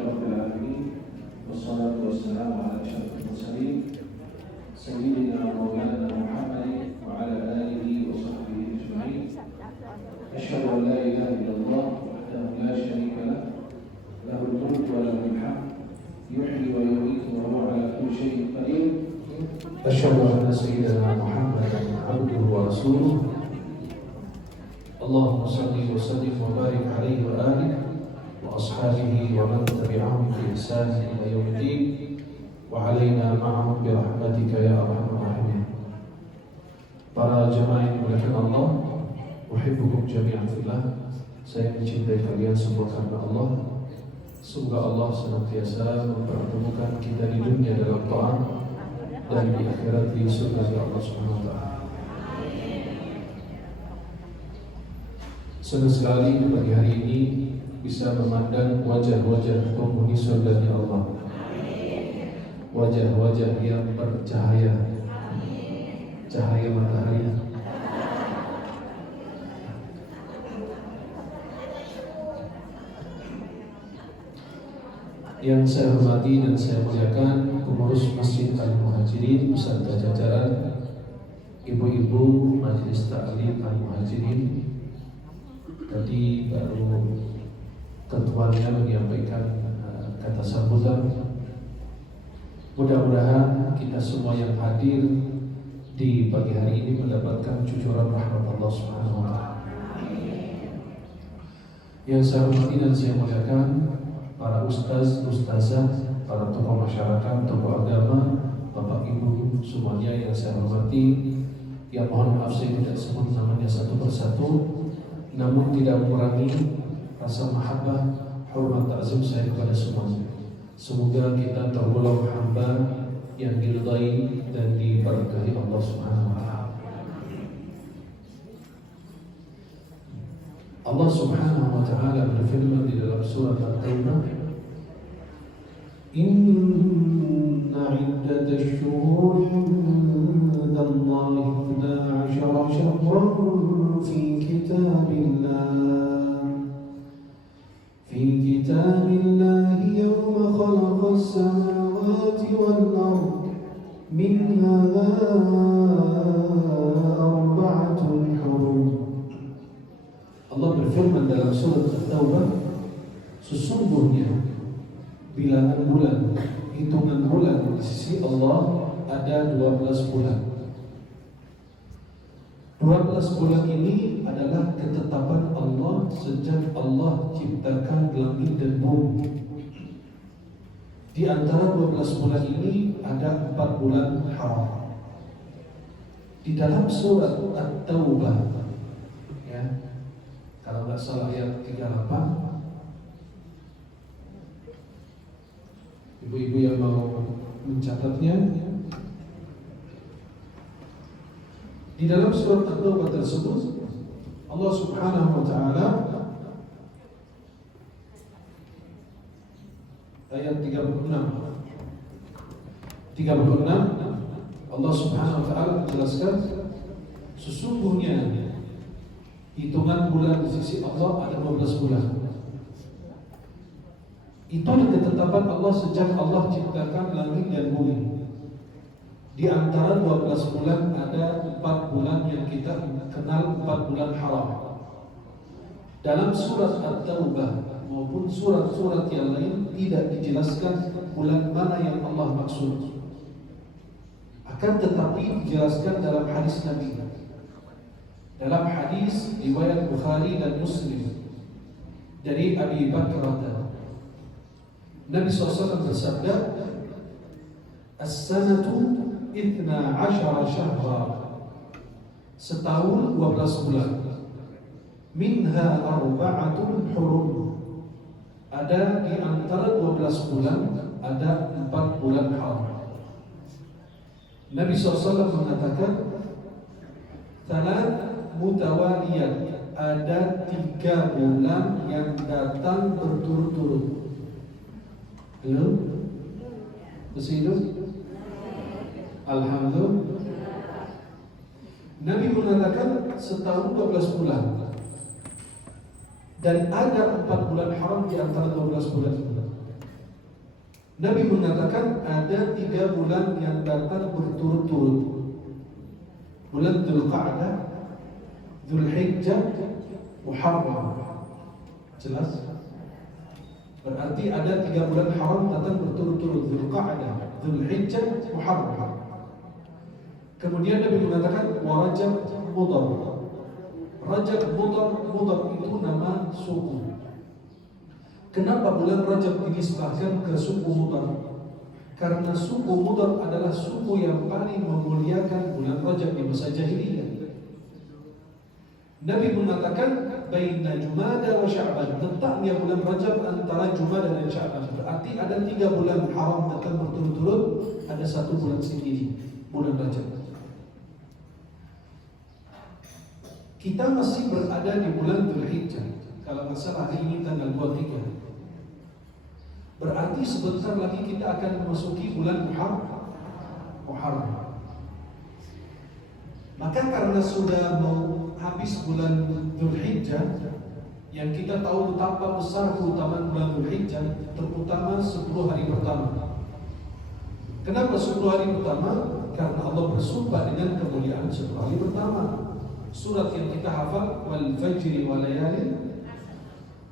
Rabbil Alamin. Wassalatu wassalamu ala asyrafil mursalin Sayyidina Maulana Muhammad wa ala alihi wa sahbihi ajma'in. Asyhadu an la ilaha illallah wahdahu la syarika lah, lahul mulku wa lahul hamd, yuhyi wa yumiitu wa huwa ala kulli syai'in qadir. Asyhadu anna sayyidina Muhammadan abduhu wa rasuluh. Allahumma salli wa sallim wa barik alaihi wa alihi wa ashabihi wa man tabi'ahum bi ihsan ila yaumiddin wa alaina ma'ahum bi rahmatika ya arhamar rahimin. Para jemaah yang dimuliakan Allah, uhibbukum jami'an fillah. Saya mencintai kalian semua karena Allah. Semoga Allah senantiasa mempertemukan kita di dunia dalam taat dan di akhirat di surga Allah Subhanahu wa taala. Senang sekali di pagi hari ini bisa memandang wajah-wajah penghuni surga Allah. Wajah-wajah yang bercahaya, cahaya matahari. Yang saya hormati dan saya muliakan pengurus Masjid Al-Muhajirin beserta jajaran, ibu-ibu Majelis Ta'lim Al-Muhajirin. Tadi baru ketuanya menyampaikan kata sambutan. Mudah-mudahan kita semua yang hadir di pagi hari ini mendapatkan cucuran rahmat Allah Subhanahu wa taala. Yang saya hormati dan saya muliakan para ustaz, ustazah, para tokoh masyarakat, tokoh agama, bapak ibu semuanya yang saya hormati. Yang mohon maaf saya tidak sebut namanya satu persatu, namun tidak mengurangi rasa mahabbah, hormat, ta'zim saya kepada semuanya. Semoga kita tergolong hamba yang diridai dan diberkahi Allah Subhanahu wa taala. Allah Subhanahu wa taala berfirman di dalam surat At-Taubah, "Inna 'iddatash shuhuri 'inda Allahi 12 syahran fi kitabillah yawma khalaqas samawati wal ard minha arba'atun hurum." Allah berfirman dalam surat At-Taubah, sesungguhnya bilangan bulan, hitungan bulan di sisi Allah ada 12 bulan. 12 bulan ini adalah ketetapan Allah sejak Allah ciptakan langit dan bumi. Di antara 12 bulan ini ada 4 bulan haram. Di dalam surat At-Taubah, ya, kalau nggak salah ayat 38, ibu-ibu yang mau mencatatnya, di dalam surat At-Taubah tersebut Allah Subhanahu wa taala ayat 36 Allah Subhanahu wa taala menjelaskan sesungguhnya hitungan bulan di sisi Allah ada 12 bulan. Itu ketetapan Allah sejak Allah ciptakan langit dan bumi. Di antara 12 bulan ada 4 bulan yang kita kenal 4 bulan haram. Dalam surat At-Taubah maupun surat-surat yang lain tidak dijelaskan bulan mana yang Allah maksud. Akan tetapi dijelaskan dalam hadis Nabi. Dalam hadis riwayat Bukhari dan Muslim dari Abi Bakrah, Nabi SAW bersabda, "As-sanatu 12 syahra." Setahun 12 bulan. Minha arba'atun hurum. Ada di antara 12 bulan ada 4 bulan haram. Nabi SAW mengatakan, "Talat mutawaliyat." Ada 3 bulan yang datang berturut-turut. Belum? Masih hidup? Alhamdulillah. Nabi mengatakan setahun 12 bulan. Dan ada 4 bulan haram di antara 12 bulan itu. Nabi mengatakan ada 3 bulan yang datang berturut-turut. Bulan Dzulqa'dah, Dzulhijjah, Muharram. Jelas? Berarti ada 3 bulan haram datang berturut-turut. Dzulqa'dah, Dzulhijjah, Muharram. Kemudian Nabi mengatakan wa Rajab Mudhar. Rajab Mudhar itu nama suku. Kenapa bulan Rajab dinisbahkan ke suku Mudhar? Karena suku Mudhar adalah suku yang paling memuliakan bulan Rajab di masa jahiliyah. Nabi mengatakan baina Jumada wa Sya'ban, letaknya bulan Rajab antara Jumada dan Sya'ban. Berarti ada 3 bulan haram datang berturut-turut, ada 1 bulan sendiri, bulan Rajab. Kita masih berada di bulan Dzulhijjah. Kalau nggak salah hari ini tanggal 23. Berarti sebentar lagi kita akan memasuki bulan Muharram. Maka karena sudah mau habis bulan Dzulhijjah, yang kita tahu betapa besar keutamaan bulan Dzulhijjah, terutama 10 hari pertama. Kenapa 10 hari pertama? Karena Allah bersumpah dengan kemuliaan 10 hari pertama. Surat yang kita hafal, wal fajri wa layalin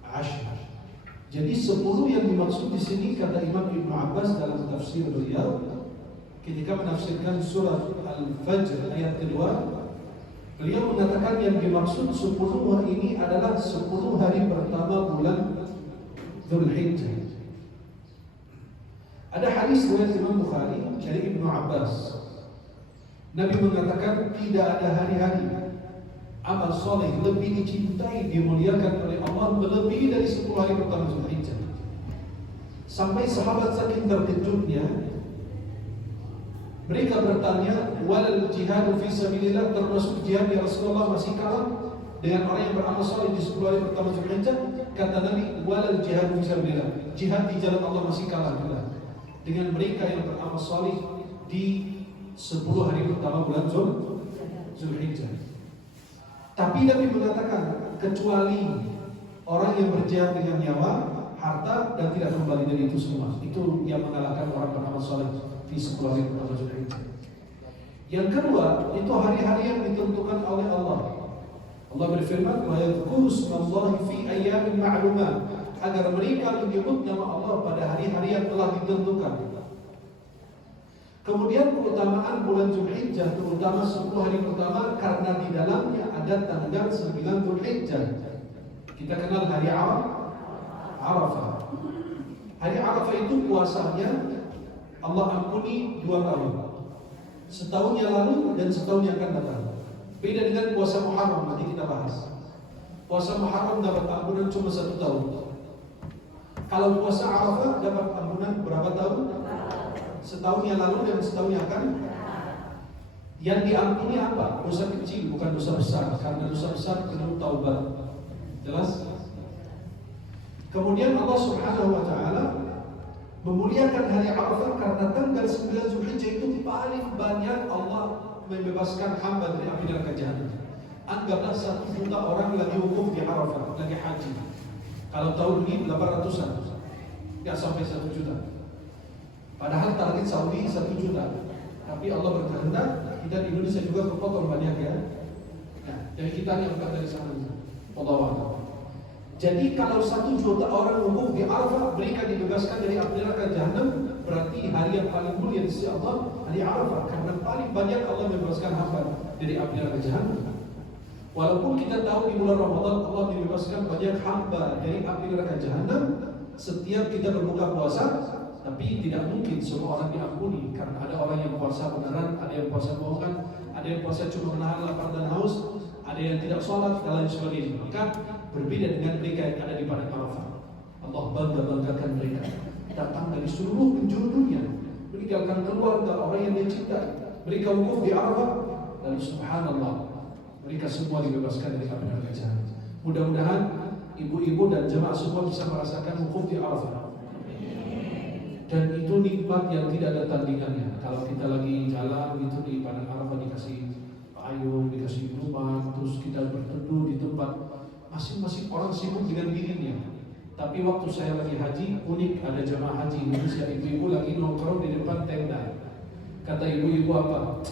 ashr. Jadi 10 yang dimaksud di sini kata Imam Ibnu Abbas dalam tafsir beliau ketika menafsirkan surat Al-Fajr ayat kedua, beliau mengatakan yang dimaksud 10 ini adalah 10 hari pertama bulan Dzulhijjah. Ada hadis riwayat Imam Bukhari dari Ibnu Abbas. Nabi mengatakan tidak ada hari-hari amal soleh lebih dicintai, dimuliakan oleh Allah melebihi dari 10 hari pertama Dzulhijjah. Sampai sahabat saking terkejutnya, mereka bertanya, walal jihadu fi sabilillah, termasuk jihad ya Rasulullah masih kalah dengan orang yang beramal soleh di 10 hari pertama Dzulhijjah? Kata Nabi, walal jihadu fi sabilillah, jihad di jalan Allah masih kalah juga dengan mereka yang beramal soleh di 10 hari pertama bulan Dzulhijjah. Tapi Nabi mengatakan kecuali orang yang berjihad dengan nyawa, harta dan tidak kembali dari itu semua, itu yang mengalahkan orang beramal soleh di 10 hari pertama Dzulhijjah. Yang kedua, itu hari-hari yang ditentukan oleh Allah. Allah berfirman, wa yadhkuru ismallahi fi ayyamin ma'lumat, agar mereka menyebut nama Allah pada hari-hari yang telah ditentukan. Kemudian keutamaan bulan Dzulhijjah, terutama 10 hari pertama, karena di dalamnya ada tanggal 9 Dzulhijjah. Kita kenal hari Arafah. Hari Arafah itu puasanya Allah ampuni 2 tahun. Setahun yang lalu dan setahun yang akan datang. Beda dengan puasa Muharram, nanti kita bahas. Puasa Muharram dapat ampunan cuma 1 tahun. Kalau puasa Arafah dapat ampunan berapa tahun? Setahun yang lalu dan setahun yang akan. Yang diampuni apa? Dosa kecil, bukan dosa besar. Karena dosa besar perlu taubat. Jelas? Kemudian Allah Subhanahu wa Ta'ala memuliakan hari Arafah karena tanggal 9 Dzulhijjah itu paling banyak Allah membebaskan hamba dari api neraka jahanam. Anggaplah 1 juta orang lagi wukuf di Arafah, lagi haji. Kalau tahun ini 800-an, nggak sampai 1 juta. Padahal target Saudi 1 juta. Tapi Allah berkehendak kita di Indonesia juga kepotong banyak ya. Nah, jadi kita yang bukan dari sana. Allah. Jadi kalau 1 juta orang wukuf di Arafah, mereka dibebaskan dari api neraka jahanam, berarti hari yang paling mulia di sisi Allah hari Arafah, karena paling banyak Allah membebaskan hamba dari api neraka jahanam. Walaupun kita tahu di bulan Ramadan Allah membebaskan banyak hamba dari api neraka jahanam setiap kita berbuka puasa, tapi tidak mungkin semua orang diampuni, karena ada orang yang puasa beneran, ada yang puasa bohongan, ada yang puasa cuma menahan lapar dan haus, ada yang tidak sholat dan lain sebagainya. Maka berbeda dengan mereka yang ada di padang Arafah. Allah banggakan mereka, datang dari seluruh penjuru dunia, meninggalkan keluarga, orang yang dia cintai. Mereka wukuf di Arafah, lalu subhanallah, mereka semua dibebaskan dari api neraka jahanam. Mudah-mudahan ibu-ibu dan jemaah semua bisa merasakan wukuf di Arafah. Dan itu nikmat yang tidak ada tandingannya. Kalau kita lagi jalan gitu di padang Arafah, dikasih payung, dikasih minuman, terus kita berteduh di tempat, masing-masing orang sibuk dengan dirinya. Tapi waktu saya lagi haji, unik, ada jamaah haji Indonesia, ibu-ibu lagi nongkrong di depan tenda. Kata ibu-ibu apa?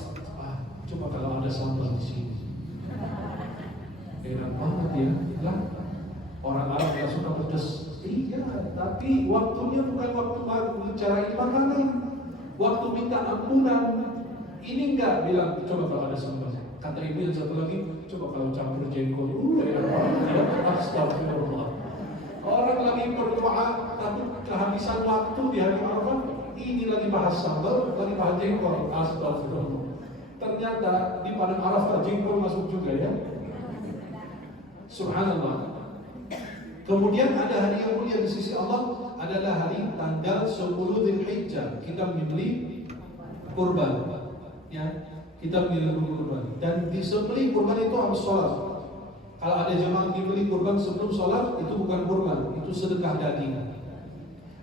Coba kalau ada sambal di sini. Enak banget ya. Lah, orang Arab yang suka pedas. Iya, tapi waktunya bukan waktu carain makanan, waktu minta ampunan. Ini enggak bilang, coba kalau ada sambal. Kata ibu yang satu lagi, coba kalau campur jengkol. Enak banget ya. Astagfirullah. Orang lagi berdoa, tapi kehabisan waktu di hari Arafah. Ini lagi bahas sambal, lagi bahas jengkol. Astagfirullah. Ternyata di padang Arafah jengkol masuk juga ya. Subhanallah. Kemudian ada hari yang mulia di sisi Allah adalah hari tanggal 10 Dzulhijjah. Kita menyembelih kurban. Ya, kita menyembelih kurban. Dan disembelih kurban itu harus sholat. Kalau ada jamaah menyembelih kurban sebelum sholat, itu bukan kurban, itu sedekah daging.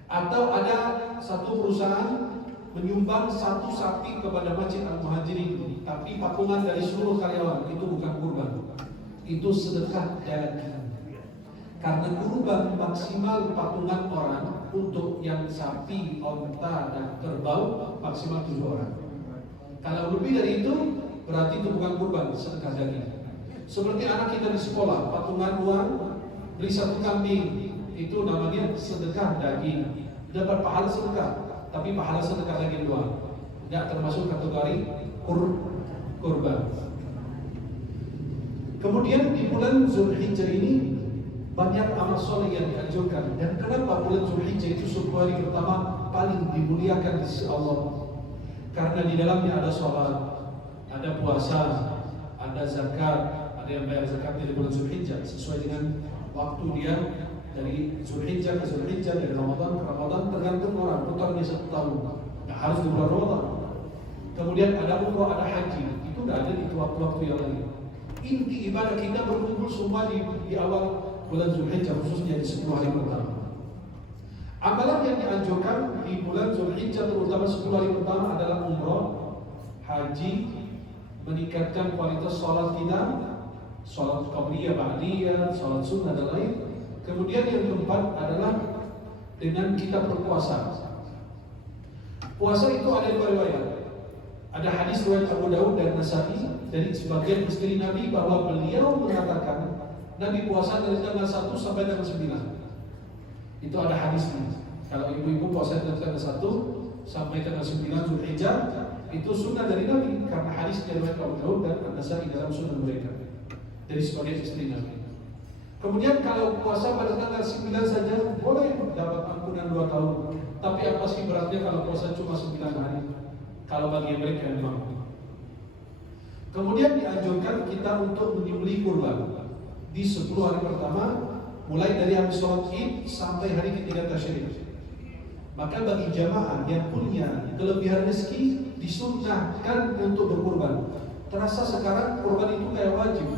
Atau ada satu perusahaan menyumbang satu sapi kepada Masjid Al-Muhajirin, tapi patungan dari seluruh karyawan, itu bukan kurban, itu sedekah daging. Karena kurban maksimal patungan orang untuk yang sapi, onta, dan kerbau maksimal 7 orang. Kalau lebih dari itu berarti itu bukan kurban, sedekah daging. Seperti anak kita di sekolah, patungan uang beli satu kambing, itu namanya sedekah daging. Dapat pahala sedekah, tapi pahala sedekah daging doang, tidak termasuk kategori kurban. Kemudian di bulan Dzulhijjah ini banyak amal soleh yang dianjurkan. Dan kenapa bulan Dzulhijjah itu 10 hari pertama paling dimuliakan di sisi Allah? Karena di dalamnya ada sholat, ada puasa, ada zakat. Ada yang bayar zakatnya di bulan Dzulhijjah sesuai dengan waktu dia dari Dzulhijjah ke Dzulhijjah, dari Ramadan ke Ramadan, tergantung orang putarnya 1 tahun. Nggak harus di bulan Ramadan. Kemudian ada umrah, ada haji. Itu nggak ada di waktu-waktu yang lain. Inti ibadah kita berkumpul semua di awal bulan Dzulhijjah, khususnya di 10 hari pertama. Amalan yang dianjurkan di bulan Dzulhijjah terutama 10 hari pertama adalah umrah, haji, meningkatkan kualitas sholat kita, sholat qabliyah, ba'diyah, sholat sunnah dan lain. Kemudian yang keempat adalah dengan kita berpuasa. Puasa itu ada 2 riwayat. Ada hadis riwayat Abu Daud dan Nasa'i dari sebagian istri Nabi bahwa beliau mengatakan Nabi puasa dari tanggal 1 sampai tanggal 9. Itu ada hadisnya. Kalau ibu-ibu puasa dari tanggal 1 sampai tanggal 9 Dzulhijjah, itu sunnah dari Nabi karena hadis dari Abu Daud dan Nasa'i dalam sunnah mereka dari sebagian istri Nabi. Kemudian kalau puasa pada tanggal 9 saja boleh dapat ampunan 2 tahun. Tapi apa sih beratnya kalau puasa cuma 9 hari? Kalau bagi mereka yang mampu. Kemudian dianjurkan kita untuk menyembelih kurban di 10 hari pertama, mulai dari habis sholat Id sampai hari ketiga tasyrik. Maka bagi jamaah yang punya kelebihan rezeki disunnahkan untuk berkurban. Terasa sekarang kurban itu kayak wajib.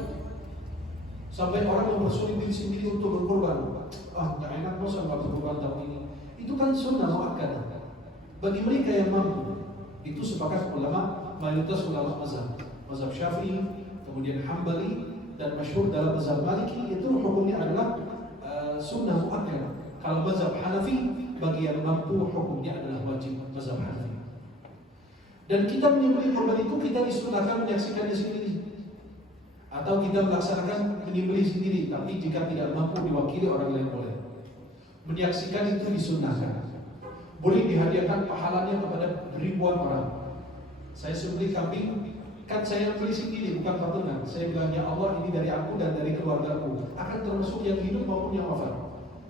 Sampai orang yang bersulit diri sendiri untuk berkurban. Nggak enak masa nggak berkurban tahun ini. Itu kan sunnah muakkad. Bagi mereka yang mampu, itu sepakat ulama, mayoritas ulama mazhab Syafi'i, kemudian Hambali, dan masyhur dalam mazhab Maliki, itu hukumnya adalah sunnah muakkad. Kalau mazhab Hanafi, bagi yang mampu hukumnya adalah wajib, mazhab Hanafi. Dan kita menyembelih kurban itu kita disunahkan menyaksikannya sendiri, atau kita melaksanakan menyembelih sendiri. Tapi jika tidak mampu diwakili orang lain boleh. Menyaksikan itu disunahkan. Boleh dihadiahkan pahalanya kepada ribuan orang. Saya sembelih kambing, kan saya beli sendiri, bukan patungan. Saya bilang, ya Allah, ini dari aku dan dari keluargaku. Akan termasuk yang hidup maupun yang wafat.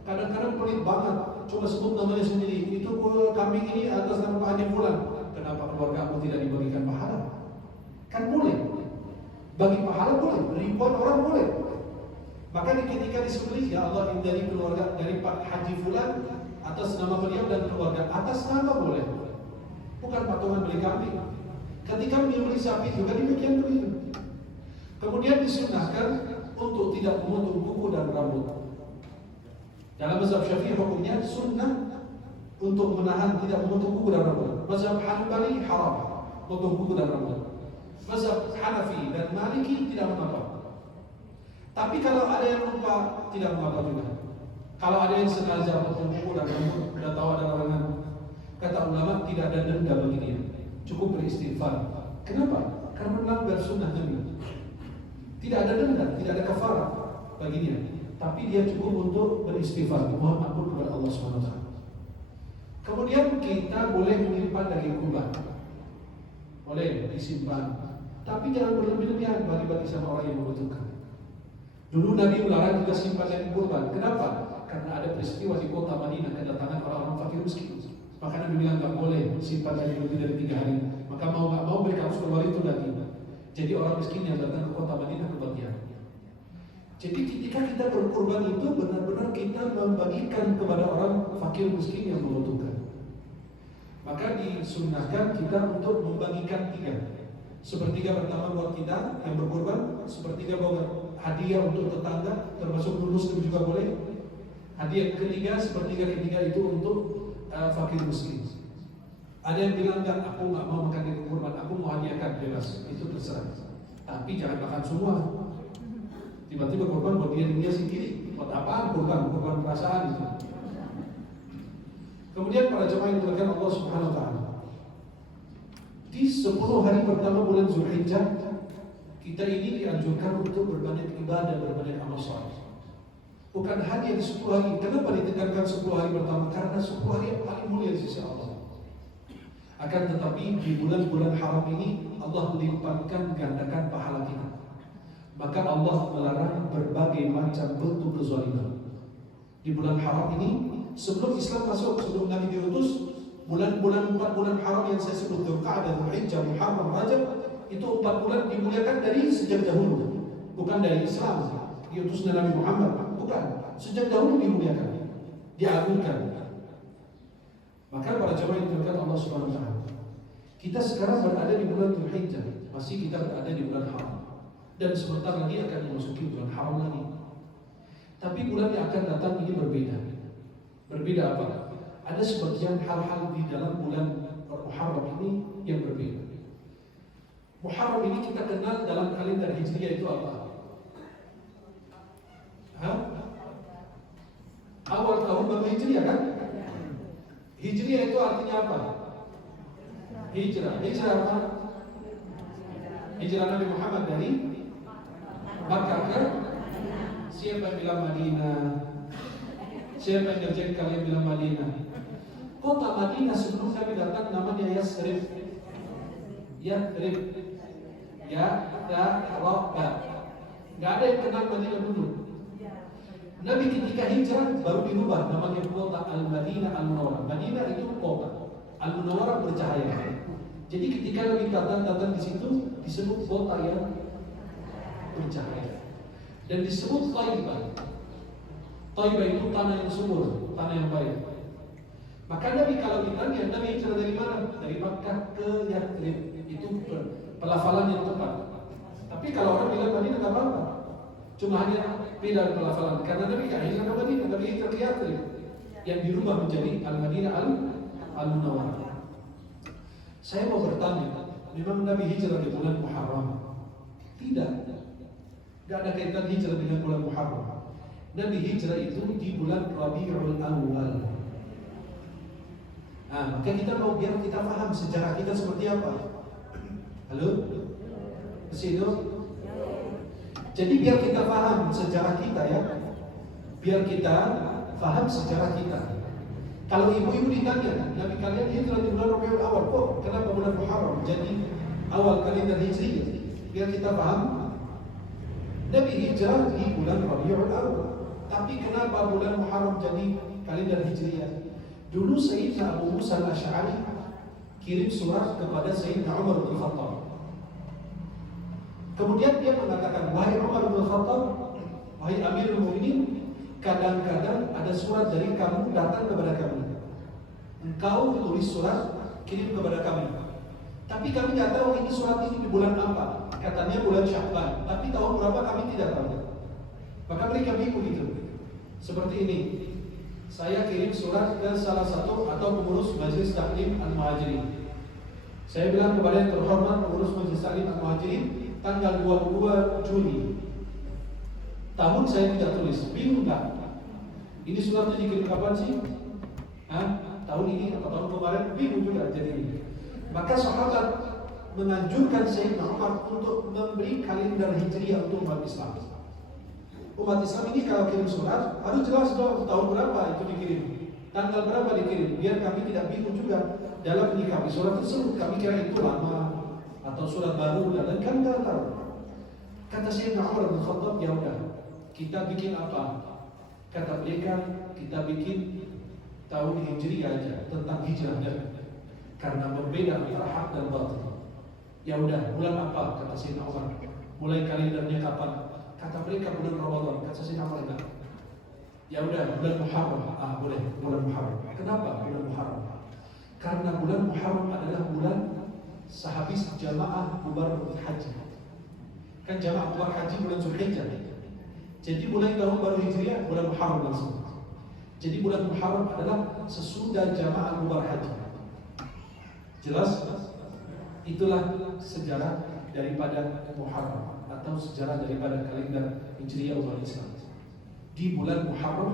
Kadang-kadang pelit banget, coba sebut namanya sendiri. Itu kambing ini atas nama Pak Haji Fulan. Kenapa keluarga aku tidak dibagikan pahala? Kan boleh. Bagi pahala boleh, ribuan orang boleh. Maka ketika disembelih, ya Allah, ini dari keluarga, dari Pak Haji Fulan, atas nama beliau dan keluarga, atas nama boleh. Bukan patungan beli kambing. Ketika menyembelih sapi juga demikian begitu. Kemudian disunahkan untuk tidak memotong kuku dan rambut. Dalam mazhab Syafi'i hukumnya sunnah untuk menahan tidak memotong kuku dan rambut. Mazhab Hanbali haram memotong kuku dan rambut. Mazhab Hanafi dan Maliki tidak mengapa. Tapi kalau ada yang lupa, tidak mengapa juga. Kalau ada yang sengaja potong kuku dan rambut, udah tahu ada larangan, kata ulama tidak ada denda bagi dia, cukup beristighfar. Kenapa? Karena melanggar sunnah Nabi. Tidak ada denda, tidak ada kafarah bagi dia, tapi dia cukup untuk beristighfar, mohon ampun kepada Allah SWT. Kemudian kita boleh menyimpan daging kurban, boleh disimpan, tapi jangan berlebih-lebihan bagi-bagi sama orang yang membutuhkan. Dulu Nabi melarang kita simpan daging kurban. Kenapa? Karena ada peristiwa di kota Madinah kedatangan orang-orang fakir miskin. Maka Nabi bilang nggak boleh simpan daging lebih dari 3 hari. Maka mau nggak mau mereka harus keluar itu daging. Jadi orang miskin yang datang ke kota Madinah kebagian. Jadi ketika kita berkurban itu benar-benar kita membagikan kepada orang fakir miskin yang membutuhkan. Maka disunnahkan kita untuk membagikan 3. Sepertiga pertama buat kita yang berkurban, sepertiga buat hadiah untuk tetangga, termasuk muslim juga boleh. Hadiah ketiga, sepertiga ketiga itu untuk fakir miskin. Ada yang bilang enggak, aku nggak mau makan daging kurban, aku mau hadiahkan, bebas, itu terserah. Tapi jangan makan semua. Tiba-tiba kurban buat dirinya sendiri, buat apaan kurban? Kurban perasaan itu. Kemudian para jemaah yang dimuliakan Allah Subhanahu Wa Taala, di 10 hari pertama bulan Zulhijjah kita ini dianjurkan untuk berbanyak ibadah, berbanyak amal saleh. Bukan hanya di 10 hari. Kenapa ditekankan 10 hari pertama? Karena 10 hari yang paling mulia di sisi Allah. Akan tetapi di bulan-bulan haram ini Allah melimpahkan gandakan pahala kita. Maka Allah melarang berbagai macam bentuk kezaliman. Di bulan haram ini, sebelum Islam masuk, sebelum Nabi diutus, bulan-bulan 4 bulan haram yang saya sebut Dzulqa'dah, Dzulhijjah, Muharram, Rajab, itu 4 bulan dimuliakan dari sejak dahulu, bukan dari Islam diutusnya Nabi Muhammad, bukan, sejak dahulu dimuliakan, diagungkan. Maka para jemaah yang dimuliakan Allah Subhanahu Wa Taala, kita sekarang berada di bulan Dzulhijjah, masih kita berada di bulan haram, dan sebentar lagi akan memasuki bulan haram lagi. Tapi bulan yang akan datang ini berbeda. Berbeda apa? Ada sebagian hal-hal di dalam bulan Muharram ini yang berbeda. Muharram ini kita kenal dalam kalender Hijriah itu apa? Awal tahun baru Hijriah kan? Hijriah itu artinya apa? Hijrah. Hijrah apa? Hijrah Nabi Muhammad dari Makkah ke? Siapa yang bilang Madinah? Siapa yang ngerjain kalian bilang Madinah? Kota Madinah sebelum Nabi datang namanya Yasrib. Yasrib. Ya, Rabba. Gak ada yang kenal Madinah dulu. Nabi ketika hijrah baru dirubah namanya kota Al-Madinah Al-Munawwarah. Madinah itu kota, Al-Munawwarah bercahaya. Jadi ketika Nabi datang di situ disebut kota yang bercahaya dan disebut Thaibah. Thaibah itu tanah yang subur, tanah yang baik. Maka Nabi kalau ditanya Nabi hijrah dari mana? Dari Makkah ke Yathrib. Itu pelafalan yang tepat. Tapi kalau orang bilang Madinah nggak apa-apa. Cuma hanya beda pelafalan. Karena Nabi nggak hijrah ke Madinah, Nabi hijrah ke Yathrib yang dirubah menjadi Al-Madinah Al-Munawwarah. Saya mau bertanya, memang Nabi hijrah di bulan Muharram? Tidak. Tidak ada kaitan hijrah dengan bulan Muharram. Nabi hijrah itu di bulan Rabiul Awal. Nah, maka kita mau biar kita paham sejarah kita seperti apa. Halo? Kesini? Jadi biar kita paham sejarah kita ya. Biar kita paham sejarah kita. Kalau ibu-ibu ditanya, Nabi kalian hijrah di bulan Rabiul Awal, kok kenapa bulan Muharram jadi awal kalender Hijriah? Biar kita paham. Nabi hijrah di bulan Rabiul Awal. Tapi kenapa bulan Muharram jadi kalender Hijriah? Dulu Sayyidina Abu Musa Al-Asy'ari kirim surat kepada Sayyidina Umar bin Khattab. Kemudian dia mengatakan, wahai Umar bin Khattab, wahai Amirul Mukminin, kadang-kadang ada surat dari kamu datang kepada kami. Engkau tulis surat kirim kepada kami. Tapi kami tidak tahu ini surat ini di bulan apa. Katanya bulan Sya'ban. Tapi tahun berapa kami tidak tahu. Maka mereka bingung gitu. Seperti ini. Saya kirim surat ke salah satu atau pengurus Majelis Taklim Al-Muhajirin. Saya bilang kepada yang terhormat pengurus Majelis Taklim Al-Muhajirin, tanggal 22 Juli. Tahun saya tidak tulis, bingung tak? Ini suratnya dikirim kapan sih? Tahun ini atau tahun kemarin? Bingung juga jadi ini. Maka sahabat menganjurkan Sayyidina Umar untuk memberi kalender hijriah untuk umat Islam. Umat Islam ini kalau kirim surat harus jelas dong tahun berapa itu dikirim, tanggal berapa dikirim, biar kami tidak bingung juga dalam menyikapi surat tersebut. Kami kira itu lama atau surat baru dan kan nggak tahu. Kata Sayyidina Umar bin Khattab, ya udah kita bikin apa? Kata mereka, kita bikin tahun hijriah aja, tentang hijrah karena berbeda antara hak dan batil. Ya udah, bulan apa? Kata Sayyidina Umar. Mulai kalendernya kapan? Kata mereka bulan Ramadan. Kata Sayyidina Umar, enggak. Ya udah, bulan Muharram. Boleh, bulan Muharram. Kenapa bulan Muharram? Karena bulan Muharram adalah bulan sehabis jamaah bubar haji. Kan jamaah bubar haji bulan Zulhijjah. Jadi mulai tahun baru hijriah bulan Muharram langsung. Jadi bulan Muharram adalah sesudah jamaah bubar haji. Jelas? Itulah sejarah daripada Muharram atau sejarah daripada kalender hijriah umat Islam. Di bulan Muharram,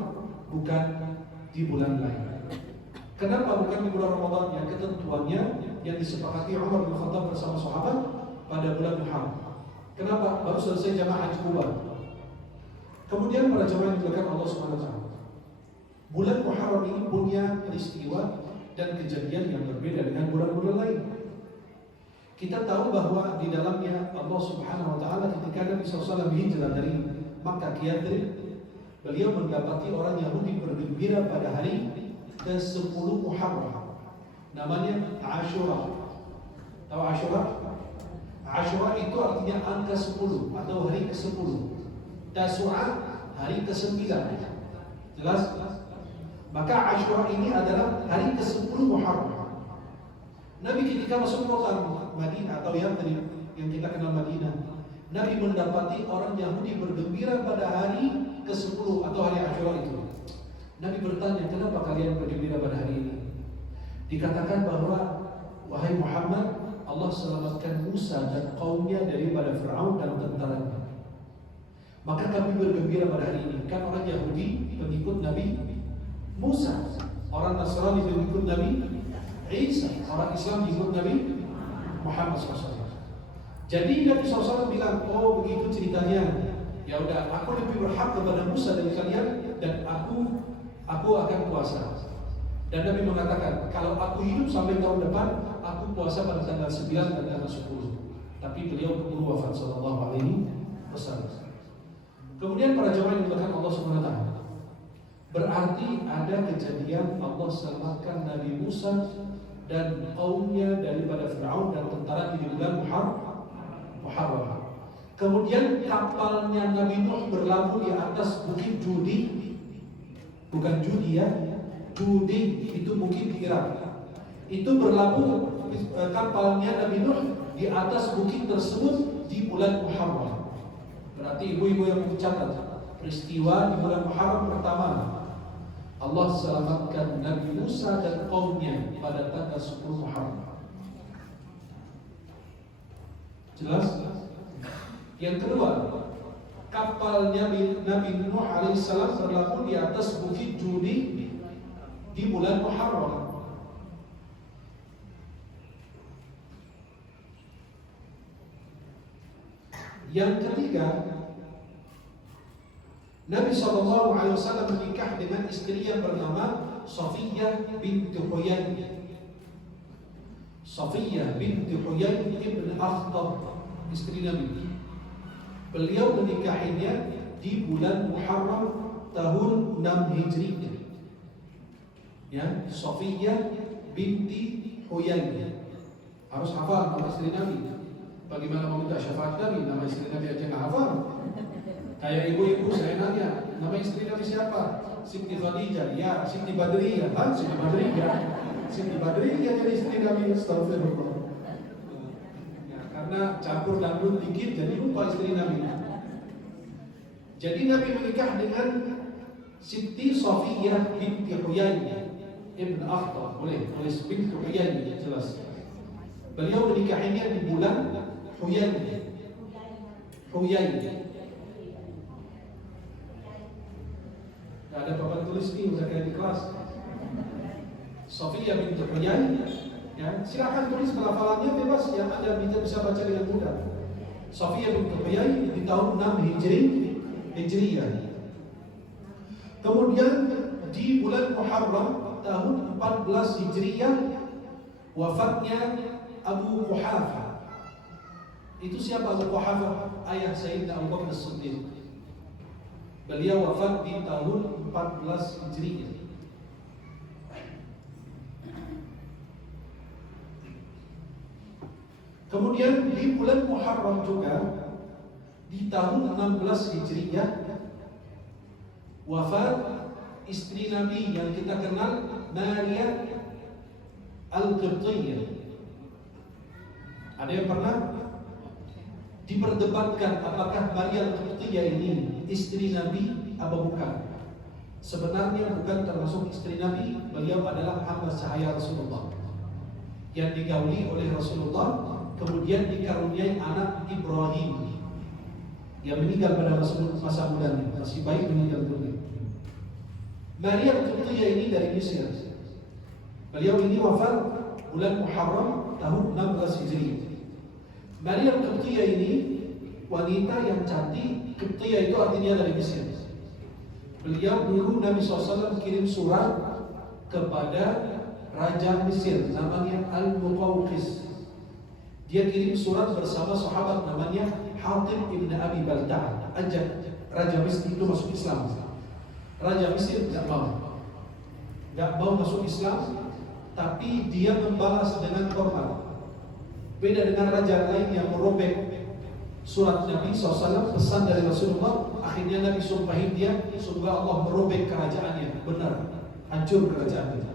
bukan di bulan lain. Kenapa bukan di bulan Ramadan? Yang ketentuannya yang disepakati Umar bin Khattab bersama sahabat pada bulan Muharram. Kenapa? Baru selesai jamaah haji kuba. Kemudian para jamaah yang dilakukan Allah SWT. Bulan Muharram ini punya peristiwa dan kejadian yang berbeda dengan bulan-bulan lain. Kita tahu bahwa di dalamnya Allah Subhanahu wa taala ketika Nabi SAW hijrah dari Makkah ke Yathrib, beliau mendapati orang Yahudi bergembira pada hari ke-10 Muharram. Namanya Ashura. Tahu Ashura? Ashura itu artinya angka 10 atau hari ke-10. Tasu'a hari ke-9. Jelas? Maka Ashura ini adalah hari ke-10 Muharram. Nabi ketika masuk kota Madinah atau Yathrib yang kita kenal Madinah, Nabi mendapati orang Yahudi bergembira pada hari ke-10 atau hari Ashura itu. Nabi bertanya, kenapa kalian bergembira pada hari ini? Dikatakan bahwa, wahai Muhammad, Allah selamatkan Musa dan kaumnya daripada Fir'aun dan tentaranya. Maka kami bergembira pada hari ini. Kan orang Yahudi pengikut Nabi Musa, orang Nasrani pengikut Nabi Isa, orang Islam pengikut Nabi Muhammad SAW. Jadi Nabi SAW bilang, oh begitu ceritanya. Ya udah, aku lebih berhak kepada Musa dari kalian dan aku akan puasa. Dan Nabi mengatakan, kalau aku hidup sampai tahun depan, aku puasa pada tanggal 9 dan tanggal 10. Tapi beliau keburu wafat sallallahu alaihi wasallam. Kemudian para jamaah yang dilakukan Allah SWT. Berarti ada kejadian Allah selamatkan Nabi Musa dan kaumnya daripada Fir'aun dan tentara di bulan Muharram. Kemudian kapalnya Nabi Nuh berlabuh di atas bukit Judi. Bukan Judi ya, Judi itu bukit di Irak. Itu berlabuh kapalnya Nabi Nuh di atas bukit tersebut di bulan Muharram. Berarti ibu-ibu yang mencatat peristiwa di bulan Muharram pertama, Allah selamatkan Nabi Musa dan kaumnya pada tanggal 10 Muharram. Jelas? Yang kedua, kapalnya Nabi Nuh alaihissalam berlabuh di atas bukit Judi di bulan Muharram. Yang ketiga, Nabi SAW menikah dengan istri yang bernama Safiyah binti Huyay. Safiyah binti Huyay ibn Akhtab, istri Nabi. Beliau menikahinya di bulan Muharram tahun 6 Hijriah. Ya, Safiyah binti Huyay. Harus hafal nama istri Nabi. Bagaimana mau minta syafaat Nabi, nama istri Nabi aja nggak hafal. Kayak ibu-ibu saya nanya, nama istri Nabi siapa? Siti Khadijah, ya. Siti Badriyah, Siti Badriyah. Siti Badriyah jadi istri Nabi. Astagfirullah. Ya, karena campur dangdut dikit jadi lupa istri Nabi. Jadi Nabi menikah dengan Siti Safiyah binti Huyay ibn Akhtab. Boleh binti Huyay, jelas. Beliau menikahinya di bulan Huyay. Gak ada papan tulis nih, udah kayak di kelas. Sofia binti Huyai, ya, silakan tulis pelafalannya bebas, yang Anda bisa baca dengan mudah. Sofia binti Huyai di tahun 6 Hijriyah. Kemudian di bulan Muharram tahun 14 Hijriyah wafatnya Abu Quhafa. Itu siapa Abu Quhafa? Ayah Sayyidina Abu Bakar As-Siddiq. Beliau wafat di tahun 14 Hijriyah. Kemudian di bulan Muharram juga di tahun 16 Hijriyah wafat istri Nabi yang kita kenal, Maria Al-Qibtiyah. Ada yang pernah diperdebatkan apakah Maria Al-Qibtiyah ini istri Nabi atau bukan? Sebenarnya bukan termasuk istri Nabi, beliau adalah hamba sahaya Rasulullah yang digauli oleh Rasulullah, kemudian dikaruniai anak Ibrahim yang meninggal pada masa mudanya, masih bayi meninggal dunia. Maria Al-Qibtiyah ini dari Mesir. Beliau ini wafat bulan Muharram tahun 16 Hijriah. Maria Al-Qibtiyah ini wanita yang cantik. Qibtiyah itu artinya dari Mesir. Beliau dulu Nabi SAW kirim surat kepada Raja Mesir namanya Al-Muqawqis. Dia kirim surat bersama sahabat namanya Hatib ibn Abi Balta'ah, ajak Raja Mesir itu masuk Islam. Raja Mesir tidak mau masuk Islam, tapi dia membalas dengan hormat. Beda dengan raja lain yang merobek surat Nabi SAW, pesan dari Rasulullah. Akhirnya Nabi sumpahin dia, semoga Allah merobek kerajaannya. Benar, hancur kerajaannya.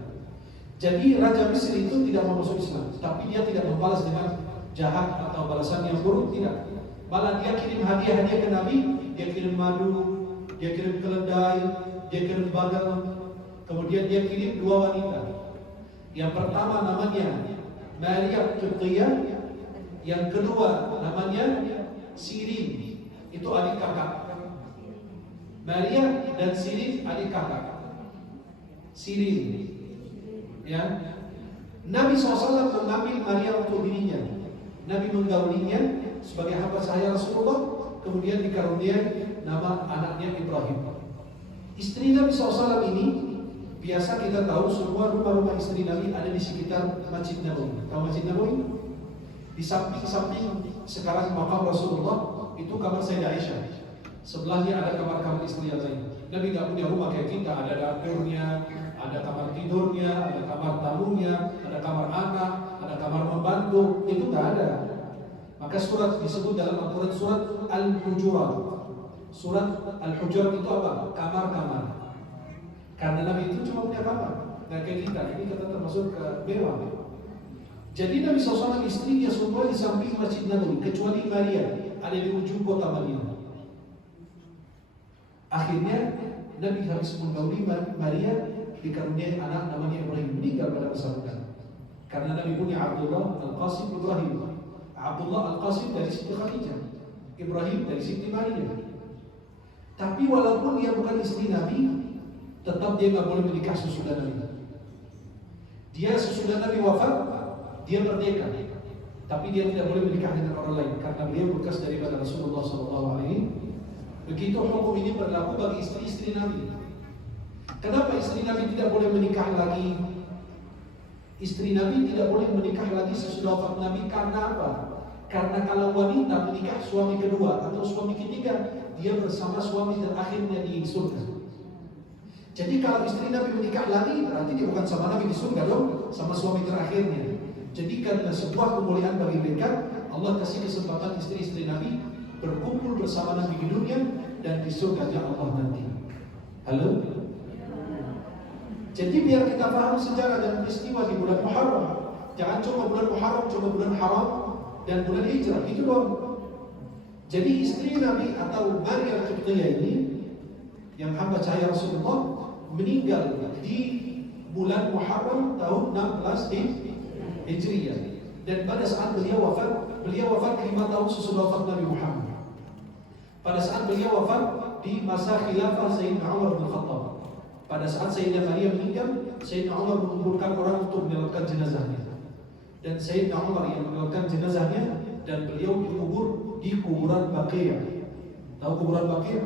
Jadi Raja Mesir itu tidak mau masuk Islam, tapi dia tidak membalas dengan jahat atau balasan yang buruk, tidak. Malah dia kirim hadiah-hadiah ke Nabi. Dia kirim madu, dia kirim keledai, dia kirim badal. Kemudian dia kirim 2 wanita. Yang pertama namanya Maria Qibtiyah, yang kedua namanya Sirin. Itu adik kakak. Maria dan Sirin adik kakak. Sirin, ya. Nabi SAW mengambil Maria untuk dirinya. Nabi menggaulinya sebagai hamba sahaya Rasulullah, kemudian dikaruniai nama anaknya Ibrahim. Istri Nabi SAW ini biasa kita tahu semua rumah-rumah istri Nabi ada di sekitar Masjid Nabawi. Tahu Masjid Nabawi? Di samping-samping sekarang makam Rasulullah itu kamar Sayyidah Aisyah. Sebelahnya ada kamar-kamar istri yang lain. Nabi nggak punya rumah kayak kita, ada dapurnya, ada kamar tidurnya, ada kamar tamunya, ada kamar anak, ada kamar membantu. Itu nggak ada. Maka surat disebut dalam Al-Quran surat Al-Hujurat. Surat Al-Hujurat itu apa? Kamar-kamar. Karena Nabi itu cuma punya kamar, nggak kayak kita. Ini kita termasuk ke mewah. Jadi Nabi SAW istrinya semua di samping Masjid Nabawi, kecuali Maria ada di ujung kota Madinah. Akhirnya Nabi harus menggauli Maria, dikaruniai anak namanya Ibrahim, meninggal pada masa muda. Karena Nabi punya Abdullah Al-Qasim Ibrahim. Abdullah Al-Qasim dari Siti Khadijah, Ibrahim dari Siti Maria. Tapi walaupun dia bukan istri Nabi, tetap dia nggak boleh menikah sesudah Nabi. Dia sesudah Nabi wafat, dia merdeka, tapi dia tidak boleh menikah dengan orang lain karena beliau bekas daripada Rasulullah SAW. Begitu hukum ini berlaku bagi istri-istri Nabi. Kenapa istri Nabi tidak boleh menikah lagi? Istri Nabi tidak boleh menikah lagi sesudah wafat Nabi karena apa? Karena kalau wanita menikah suami kedua atau suami ketiga, dia bersama suami terakhirnya di surga. Jadi kalau istri Nabi menikah lagi, berarti dia bukan sama Nabi di surga dong, sama suami terakhirnya. Jadi karena sebuah kemuliaan bagi mereka, Allah kasih kesempatan istri-istri Nabi berkumpul bersama Nabi di dunia dan di surganya Allah nanti. Halo? Jadi biar kita paham sejarah dan peristiwa di bulan Muharram. Jangan cuma bulan Muharram, cuma bulan Haram dan bulan Hijrah, itu doang. Jadi istri Nabi atau Maria Al-Qibtiyah ini yang hamba cahaya Rasulullah meninggal di bulan Muharram tahun 16 Hijriyah. Dan pada saat beliau wafat 5 tahun sesudah wafat Nabi Muhammad. Pada saat beliau wafat di masa khilafah Sayyidina Umar bin Khattab. Pada saat Sayyidina Maria meninggal, Sayyidina Umar mengumpulkan orang untuk menyelamatkan jenazahnya. Dan Sayyidina Umar yang menyelamatkan jenazahnya, dan beliau dikubur di kuburan Baqi'. Tahu kuburan Baqi'?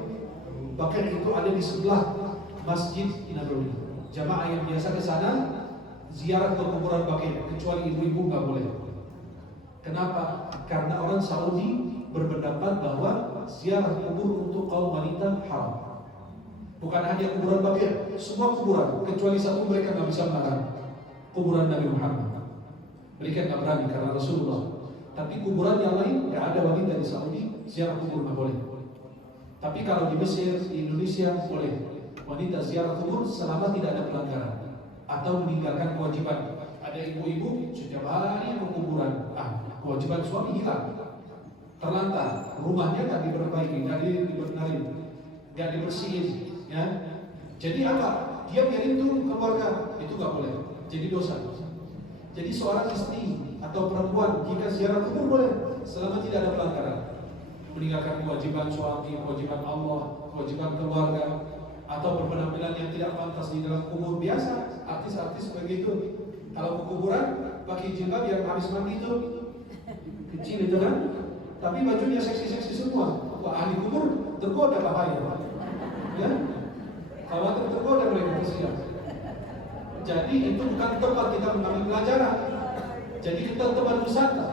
Baqi' itu ada di sebelah Masjid Nabawi. Jamaah yang biasa ke sana ziarah ke kuburan Baqi', kecuali ibu-ibu nggak boleh. Kenapa? Karena orang Saudi berpendapat bahwa ziarah kubur untuk kaum wanita haram. Bukan hanya kuburan Baqi', semua kuburan, kecuali satu mereka nggak bisa melarang, kuburan Nabi Muhammad. Mereka nggak berani karena Rasulullah. Tapi kuburan yang lain nggak ada wanita di Saudi ziarah kubur, nggak boleh. Tapi kalau di Mesir, di Indonesia boleh wanita ziarah kubur selama tidak ada pelanggaran atau meninggalkan kewajiban. Ada ibu-ibu setiap hari ke kuburan, kewajiban suami hilang, terlantar, rumahnya nggak diperbaiki, nggak dibenarin, nggak dibersihin. Ya, jadi apa? Dia biarin tuh keluarga, itu nggak boleh, jadi dosa. Jadi seorang istri atau perempuan jika ziarah kubur boleh, selama tidak ada pelanggaran, meninggalkan kewajiban suami, kewajiban Allah, kewajiban keluarga, atau berpenampilan yang tidak pantas di dalam kubur. Biasa artis-artis begitu, kalau ke kuburan pakai jilbab yang habis mandi itu kecil itu kan, tapi bajunya seksi-seksi semua. Wah, ahli kubur tergoda bahaya, ya. Khawatir tergoda mereka kesian. Jadi itu bukan tempat kita mengambil pelajaran. Jadi kita tempat wisata.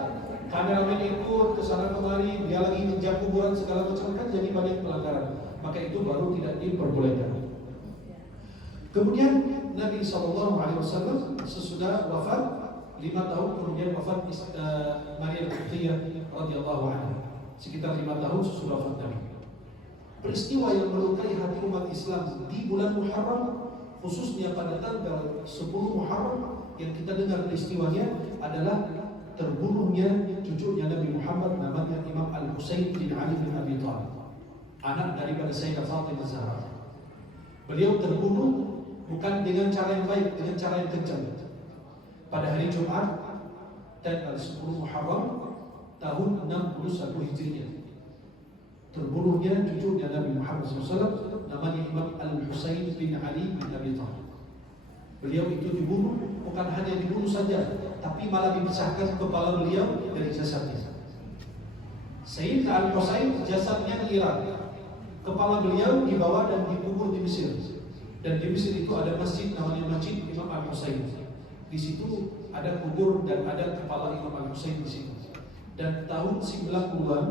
Kameramen ikut kesana kemari, dia lagi menjam kuburan segala macam, kan jadi banyak pelanggaran. Maka itu baru tidak diperbolehkan. Kemudian Nabi SAW sesudah wafat 5 tahun kemudian wafat Maria Al-Qibtiyah radhiyallahu anha. Sekitar 5 tahun sesudah wafat Nabi. Peristiwa yang melukai hati umat Islam di bulan Muharram, khususnya pada tanggal 10 Muharram, yang kita dengar peristiwanya adalah terbunuhnya cucunya Nabi Muhammad, namanya Imam Al-Husain bin Ali bin Abi Thalib, anak daripada Sayyidah Fatimah Zahra. Beliau terbunuh bukan dengan cara yang baik, dengan cara yang kejam. Pada hari Jumat tanggal 10 Muharram tahun 61 Hijriah, terbunuhnya cucunya Nabi Muhammad SAW, namanya Imam Al-Husain bin Ali bin Abi Thalib. Beliau itu dibunuh, bukan hanya dibunuh saja, tapi malah dipisahkan kepala beliau dari jasadnya. Sayyidina Al-Husain jasadnya di Irak, kepala beliau dibawa dan dikubur di Mesir. Dan di Mesir itu ada masjid namanya Masjid Imam Al-Husain. Di situ ada kubur dan ada kepala Imam Al-Husain di situ. Dan tahun 90-an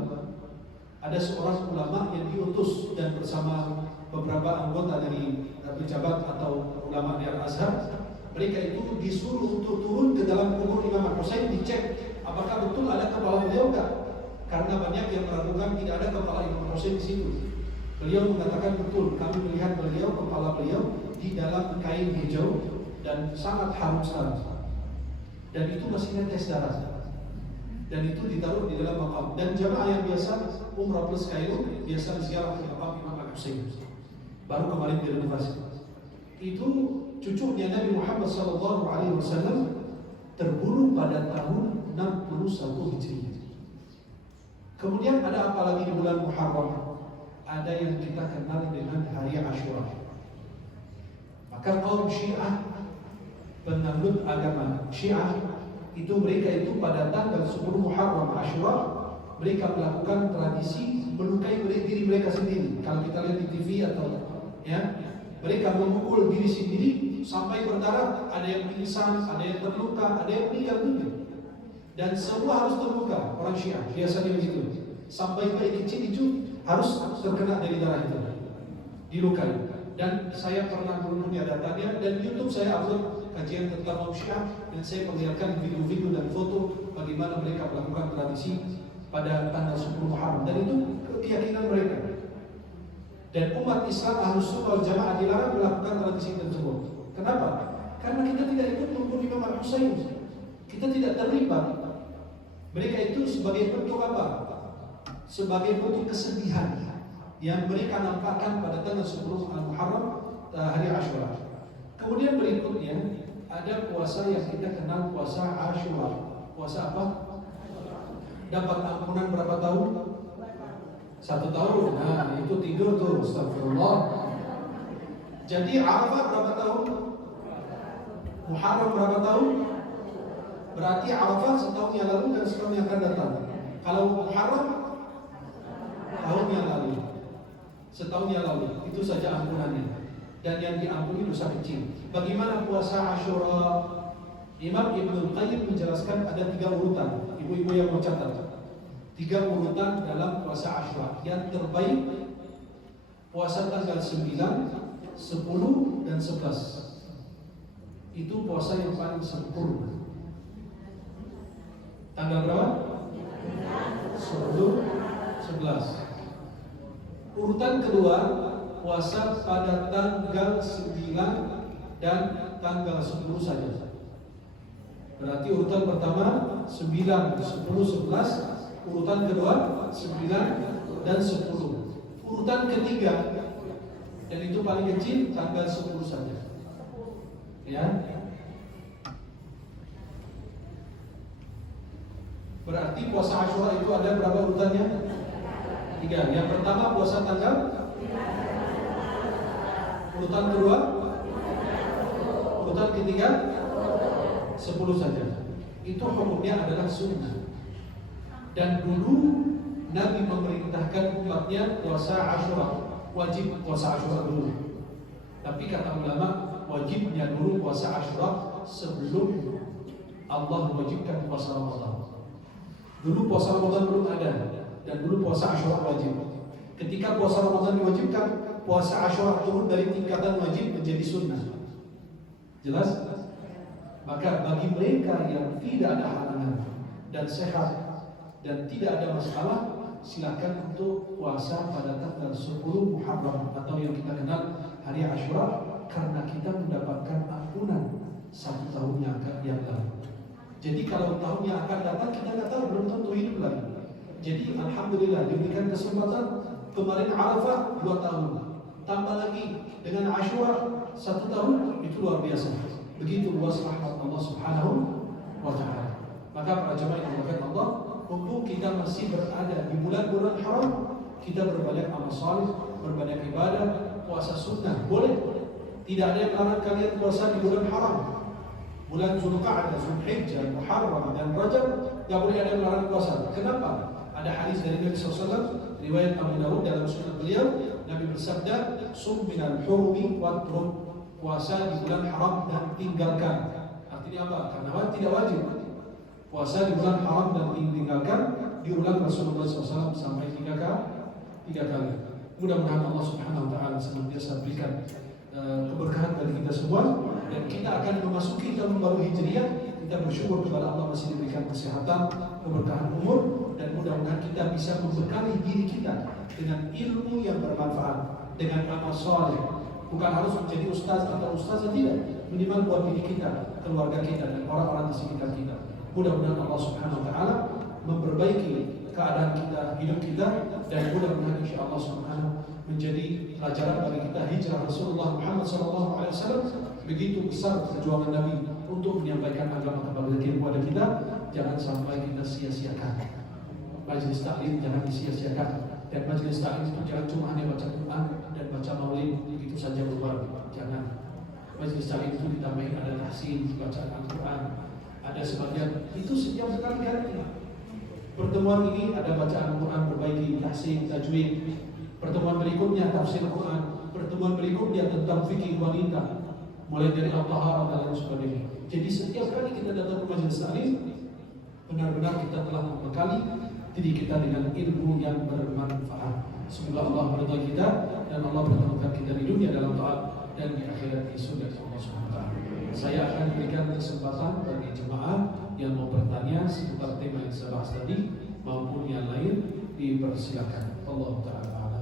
ada seorang ulama yang diutus dan bersama beberapa anggota dari pejabat atau ulama di Al-Azhar. Mereka itu disuruh untuk turun ke dalam kubur Imam Al-Husain, dicek apakah betul ada kepala beliau enggak. Karena banyak yang meragukan tidak ada kepala Imam Al-Husain di situ. Beliau mengatakan betul, kami melihat beliau, kepala beliau di dalam kain hijau dan sangat harum sekali. Dan itu masih netes darah. Dan itu ditaruh di dalam makam. Dan jamaah yang biasa umrah plus Kairo biasa ziarah ke makam Imam Al-Husain. Baru kemarin direnovasi. Itu cucunya Nabi Muhammad SAW terbunuh pada tahun 61 Hijriah. Kemudian ada apa lagi di bulan Muharram? Ada yang kita kenal dengan Hari Ashura. Maka kaum Syiah, penganut agama Syiah, itu mereka itu pada tanggal 10 Muharram Ashura, mereka melakukan tradisi melukai diri mereka sendiri. Kalau kita lihat di TV atau ya, mereka memukul diri sendiri sampai berdarah, ada yang pingsan, ada yang terluka, ada yang meninggal dunia. Dan semua harus terluka. Orang Syiah biasanya begitu. Sampai bayi kecil itu harus terkena dari darah itu, dilukai. Dan saya pernah punya datanya, dan di YouTube saya upload kajian tentang kaum Syiah, dan saya perlihatkan video-video dan foto bagaimana mereka melakukan tradisi pada tanggal 10 Muharram, dan itu keyakinan mereka. Dan umat Islam Ahlus Sunnah wal Jamaah dilarang melakukan tradisi tersebut. Kenapa? Karena kita tidak ikut membunuh Imam Al-Husain, kita tidak terlibat. Mereka itu sebagai bentuk apa? Sebagai bentuk kesedihan yang mereka nampakkan pada tanggal 10 Muharram, hari Ashura. Kemudian berikutnya ada puasa yang kita kenal, puasa Ashura. Puasa apa? Dapat ampunan berapa tahun? 1 tahun. Nah, itu tidur tuh, astagfirullah. Jadi Arafah berapa tahun? Muharram berapa tahun? Berarti Arafah setahun yang lalu dan setahun yang akan datang. Kalau Muharram tahun yang lalu, setahun yang lalu, itu saja ampunannya. Dan yang diampuni dosa kecil. Bagaimana puasa Asyura? Imam Ibnu Qayyim menjelaskan ada 3 urutan. Ibu-ibu yang mau catat, 3 urutan dalam puasa Asyura. Yang terbaik puasa tanggal 9, 10 dan 11. Itu puasa yang paling sempurna. Tanggal berapa? 10, 11. Urutan kedua, puasa pada tanggal 9 dan tanggal 10 saja. Berarti urutan pertama 9, 10, 11. Urutan kedua 9 dan 10. Urutan ketiga, dan itu paling kecil, tanggal 10 saja. Ya. Berarti puasa Asyura itu ada berapa urutannya? 3. Yang pertama puasa tanggal, urutan kedua, urutan ketiga 10 saja. Itu hukumnya adalah sunnah. Dan dulu Nabi memerintahkan umatnya puasa Asyura, wajib puasa Asyura dulu. Tapi kata ulama, wajibnya dulu puasa Asyura sebelum Allah mewajibkan puasa Ramadan. Dulu puasa Ramadan belum ada, dan dulu puasa Asyura wajib. Ketika puasa Ramadan diwajibkan, puasa Asyura turun dari tingkatan wajib menjadi sunnah. Jelas? Maka bagi mereka yang tidak ada halangan dan sehat dan tidak ada masalah, silakan untuk puasa pada tanggal 10 Muharram atau yang kita kenal hari Asyura, karena kita mendapatkan ampunan 1 tahun yang lalu. Jadi kalau tahun yang akan datang kita nggak tahu, belum tentu hidup lagi. Jadi alhamdulillah diberikan kesempatan. Kemarin Arafah 2 tahun, tambah lagi dengan Asyura 1 tahun, itu luar biasa. Begitu luas rahmat Allah Subhanahu wa Ta'ala. Maka para jemaah yang dimuliakan Allah, mumpung kita masih berada di bulan-bulan haram, kita berbanyak amal saleh, berbanyak ibadah, puasa sunnah boleh. Tidak ada yang melarang kalian puasa di bulan haram. Bulan Zulqa'dah, Zulhijjah, Muharram dan Rajab, tidak boleh ada yang melarang puasa. Kenapa? Ada hadis dari Nabi SAW, riwayat Abu Dawud dalam sunnah beliau, Nabi bersabda, "Sum minal hurumi watruk." Puasa di bulan haram dan tinggalkan. Artinya apa? Karena tidak wajib. Puasa di bulan haram dan tinggalkan diulang Rasulullah SAW sampai 3 kali. Mudah-mudahan Allah Subhanahu Wa Taala senantiasa berikan keberkahan bagi kita semua, dan kita akan memasuki tahun baru Hijriah. Kita bersyukur kepada Allah masih diberikan kesehatan, keberkahan umur, dan mudah-mudahan kita bisa membekali diri kita dengan ilmu yang bermanfaat, dengan amal saleh. Bukan harus menjadi ustaz atau ustazah, tidak. Minimal buat diri kita, keluarga kita, dan orang-orang di sekitar kita. Mudah-mudahan Allah Subhanahu Wa Taala memperbaiki keadaan kita, hidup kita, dan mudah-mudahan insya Allah Subhanahu menjadi pelajaran bagi kita hijrah Rasulullah Muhammad SAW. Begitu besar perjuangan Nabi untuk menyampaikan agama kepada kita. Jangan sampai kita sia-siakan. Majelis taklim jangan disia-siakan, dan majelis taklim itu jangan cuma hanya baca Quran dan baca maulid begitu saja bubar. Jangan. Majelis taklim itu ditambahin ada tahsin, bacaan Al-Quran, ada sebagian itu setiap sekali ganti. Pertemuan ini ada bacaan Quran berbaiki, tahsin, tajwid. Pertemuan berikutnya tafsir Quran. Pertemuan berikutnya tentang fikih wanita, mulai dari al-taharah dan lain sebagainya. Jadi setiap kali kita datang ke majelis taklim, benar-benar kita telah membekali diri kita dengan ilmu yang bermanfaat. Semoga Allah meridai kita dan Allah pertemukan kita di dunia dalam taat dan di akhirat di surga Allah Subhanahu wa taala. Saya akan berikan kesempatan bagi jemaah yang mau bertanya seputar tema yang saya bahas tadi maupun yang lain, dipersilakan. Allah taala.